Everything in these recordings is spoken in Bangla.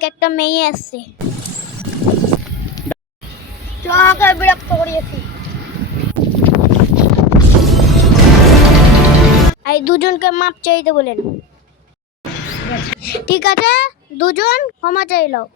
দেখ একটা মেয়ে আসছে, তোমাকে বিরক্ত করিয়েছি। এই দুজনকে মাপ চাইতে বলেন। ঠিক আছে, দুজন ক্ষমা চাইলাও।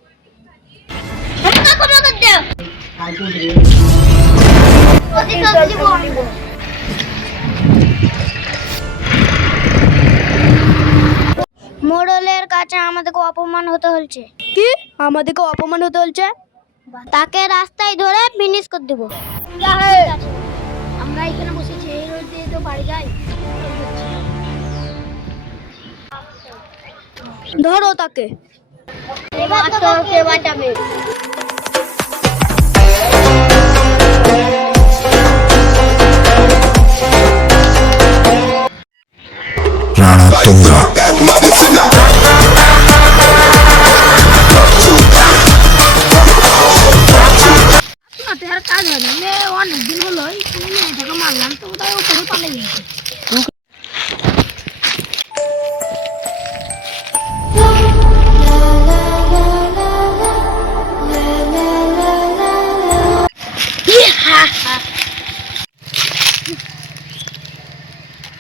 মোড়লের কাছে আমাদেরকে অপমান হতে হচ্ছে। কি আমাদেরকে অপমান হতে হচ্ছে? তাকে রাস্তায় ধরে ফিনিশ করে দেবো। আমরা এখানে বসেছি, এই রোড দিয়ে তো বাড়ি যাই। ধরো তাকে। এবার তো কে বাঁচাবে? রানা তোমরা কাজ হয় না, অনেকদিন হলো মেয়েটাকে মারলাম তো তাই উপরে পালিয়ে গেছে।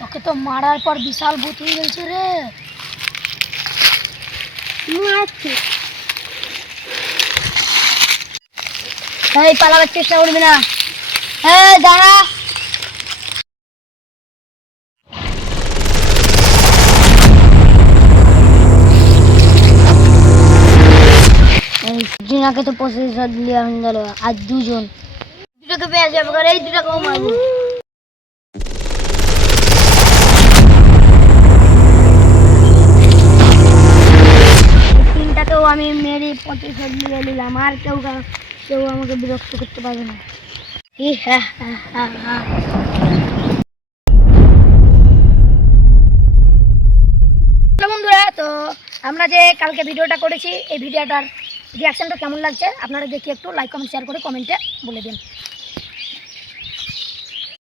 ওকে তো মারার পর বিশাল ভূত হয়ে গেছে রে। এই পালাবার চেষ্টা করবি না। এই দাঁড়া। এই জিনাকে তো প্রসেসর দিয়ে আমি গেল, আর দুটোকে পেয়ে যাবে, এই দুটাকেও মারবো। তিনটাকেও আমি মেরে প্রসেসর দিয়ে নিলাম, আর কেউ আমাকে বিরক্ত করতে পারবে না। বন্ধুরা, তো আমরা যে কালকে ভিডিওটা করেছি, এই ভিডিওটার রিয়াকশনটা কেমন লাগছে আপনারা দেখি একটু লাইক কমেন্ট শেয়ার করে কমেন্টে বলে দিন।